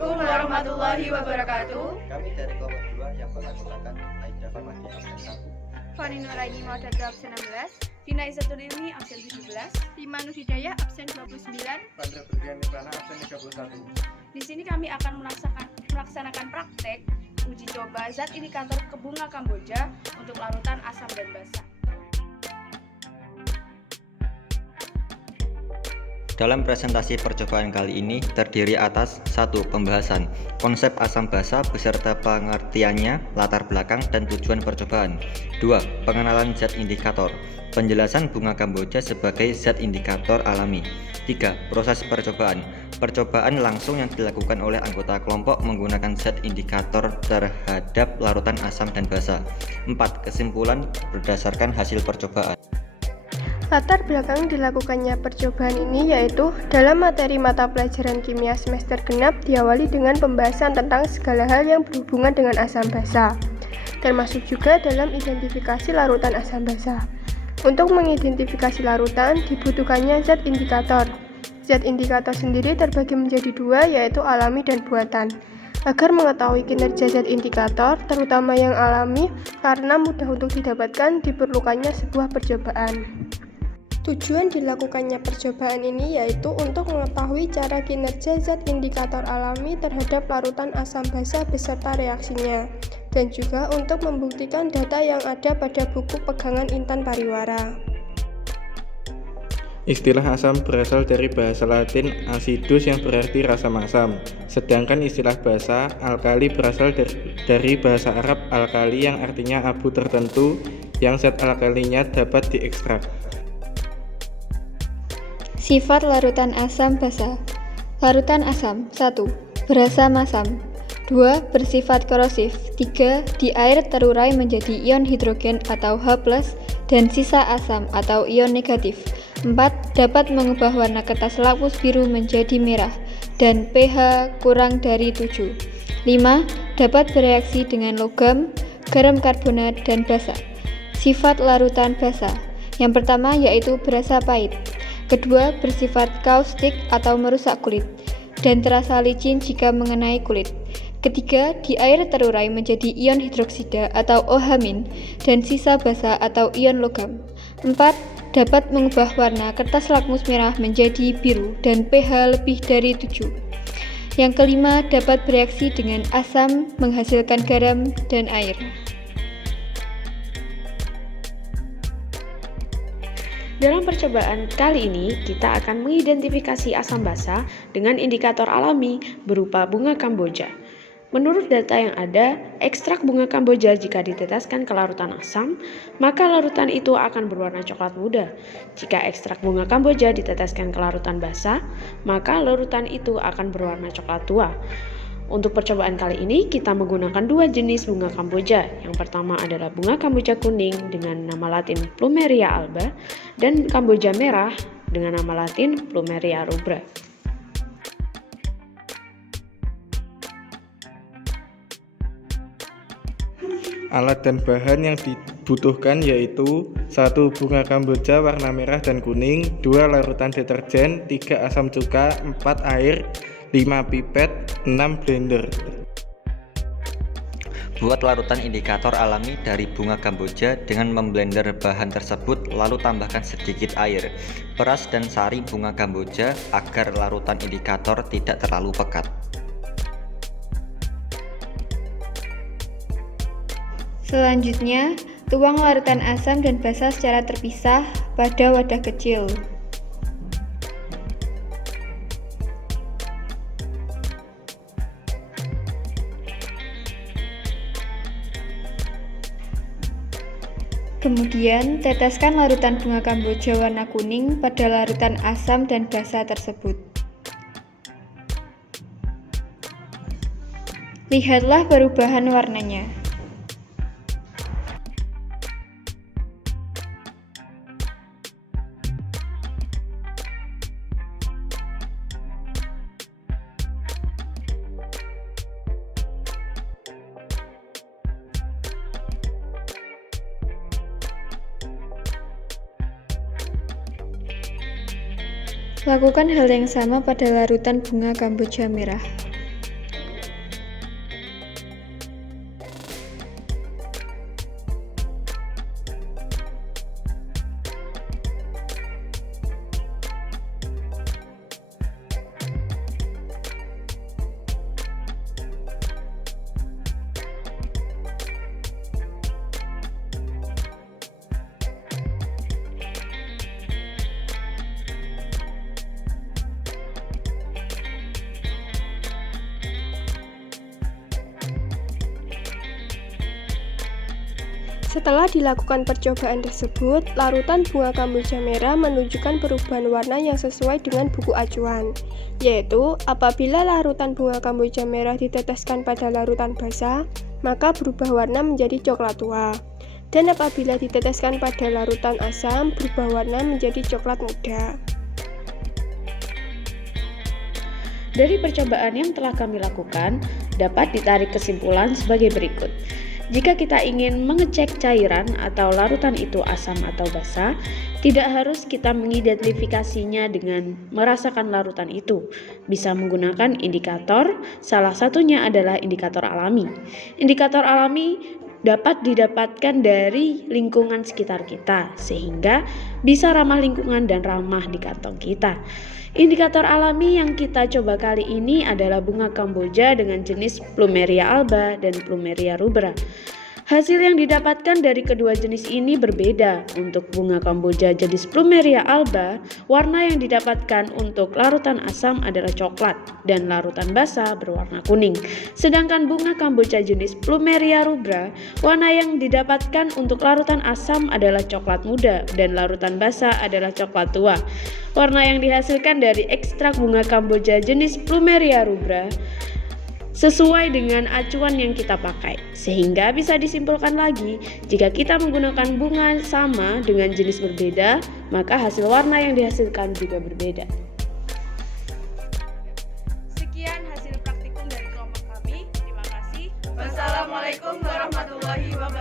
Assalamualaikum warahmatullahi wabarakatuh. Kami dari kelompok 2 yang beranggotakan Aida Farmadi absen 1, Fani Nuraini Maudatu absen 16, Dina Izatul Ilmi absen 17, Imanul Hidayah absen 29, Pandra Berdiani Prana absen 31. Di sini kami akan melaksanakan praktek uji coba zat indikator bunga Kamboja untuk larutan asam dan basa. Dalam presentasi percobaan kali ini terdiri atas 1. Pembahasan konsep asam basa beserta pengertiannya, latar belakang, dan tujuan percobaan. 2. Pengenalan zat indikator, penjelasan bunga Kamboja sebagai zat indikator alami. 3. Proses percobaan, percobaan langsung yang dilakukan oleh anggota kelompok menggunakan zat indikator terhadap larutan asam dan basa. 4. Kesimpulan berdasarkan hasil percobaan. Latar belakang dilakukannya percobaan ini yaitu dalam materi mata pelajaran kimia semester genap diawali dengan pembahasan tentang segala hal yang berhubungan dengan asam basa, termasuk juga dalam identifikasi larutan asam basa. Untuk mengidentifikasi larutan dibutuhkannya zat indikator. Zat indikator sendiri terbagi menjadi 2 yaitu alami dan buatan. Agar mengetahui kinerja zat indikator, terutama yang alami, karena mudah untuk didapatkan, diperlukannya sebuah percobaan. Tujuan dilakukannya percobaan ini yaitu untuk mengetahui cara kinerja zat indikator alami terhadap larutan asam basa beserta reaksinya, dan juga untuk membuktikan data yang ada pada buku pegangan Intan Pariwara. Istilah asam berasal dari bahasa Latin acidus yang berarti rasa asam, sedangkan istilah basa alkali berasal dari bahasa Arab alkali yang artinya abu tertentu yang zat alkalinya dapat diekstrak. Sifat larutan asam basa. Larutan asam 1. Berasam asam. 2. Bersifat korosif. 3. Di air terurai menjadi ion hidrogen atau H+, dan sisa asam atau ion negatif. 4. Dapat mengubah warna kertas lakmus biru menjadi merah dan pH kurang dari 7. 5. Dapat bereaksi dengan logam, garam karbonat, dan basa. Sifat larutan basa. Yang pertama yaitu berasa pahit. Kedua, bersifat kaustik atau merusak kulit dan terasa licin jika mengenai kulit. Ketiga, di air terurai menjadi ion hidroksida atau OH- dan sisa basa atau ion logam. 4. Dapat mengubah warna kertas lakmus merah menjadi biru dan pH lebih dari 7. Yang kelima, dapat bereaksi dengan asam, menghasilkan garam dan air. Dalam percobaan kali ini, kita akan mengidentifikasi asam basa dengan indikator alami berupa bunga Kamboja. Menurut data yang ada, ekstrak bunga Kamboja jika diteteskan ke larutan asam, maka larutan itu akan berwarna coklat muda. Jika ekstrak bunga Kamboja diteteskan ke larutan basa, maka larutan itu akan berwarna coklat tua. Untuk percobaan kali ini, kita menggunakan 2 jenis bunga Kamboja. Yang pertama adalah bunga Kamboja kuning dengan nama latin Plumeria alba dan Kamboja merah dengan nama latin Plumeria rubra. Alat dan bahan yang dibutuhkan yaitu 1. Bunga Kamboja warna merah dan kuning, 2. Larutan deterjen, 3. Asam cuka, 4. Air, 5. Pipet, 6. Blender. Buat larutan indikator alami dari bunga Kamboja dengan memblender bahan tersebut lalu tambahkan sedikit air, peras dan sari bunga Kamboja agar larutan indikator tidak terlalu pekat. Selanjutnya, tuang larutan asam dan basa secara terpisah pada wadah kecil. Kemudian, teteskan larutan bunga Kamboja warna kuning pada larutan asam dan basa tersebut. Lihatlah perubahan warnanya. Lakukan hal yang sama pada larutan bunga Kamboja merah. Setelah dilakukan percobaan tersebut, larutan bunga kamboja merah menunjukkan perubahan warna yang sesuai dengan buku acuan, yaitu apabila larutan bunga kamboja merah diteteskan pada larutan basah, maka berubah warna menjadi coklat tua. Dan apabila diteteskan pada larutan asam, berubah warna menjadi coklat muda. Dari percobaan yang telah kami lakukan, dapat ditarik kesimpulan sebagai berikut. Jika kita ingin mengecek cairan atau larutan itu asam atau basa, tidak harus kita mengidentifikasinya dengan merasakan larutan itu. Bisa menggunakan indikator, salah satunya adalah indikator alami. Indikator alami dapat didapatkan dari lingkungan sekitar kita, sehingga bisa ramah lingkungan dan ramah di kantong kita. Indikator alami yang kita coba kali ini adalah bunga kamboja dengan jenis Plumeria alba dan Plumeria rubra. Hasil yang didapatkan dari kedua jenis ini berbeda. Untuk bunga kamboja jenis Plumeria alba, warna yang didapatkan untuk larutan asam adalah coklat dan larutan basa berwarna kuning. Sedangkan bunga kamboja jenis Plumeria rubra, warna yang didapatkan untuk larutan asam adalah coklat muda dan larutan basa adalah coklat tua. Warna yang dihasilkan dari ekstrak bunga kamboja jenis Plumeria rubra sesuai dengan acuan yang kita pakai, sehingga bisa disimpulkan lagi jika kita menggunakan bunga sama dengan jenis berbeda, maka hasil warna yang dihasilkan juga berbeda. Sekian hasil praktikum dari kelompok kami. Terima kasih. Wassalamualaikum warahmatullahi wabarakatuh.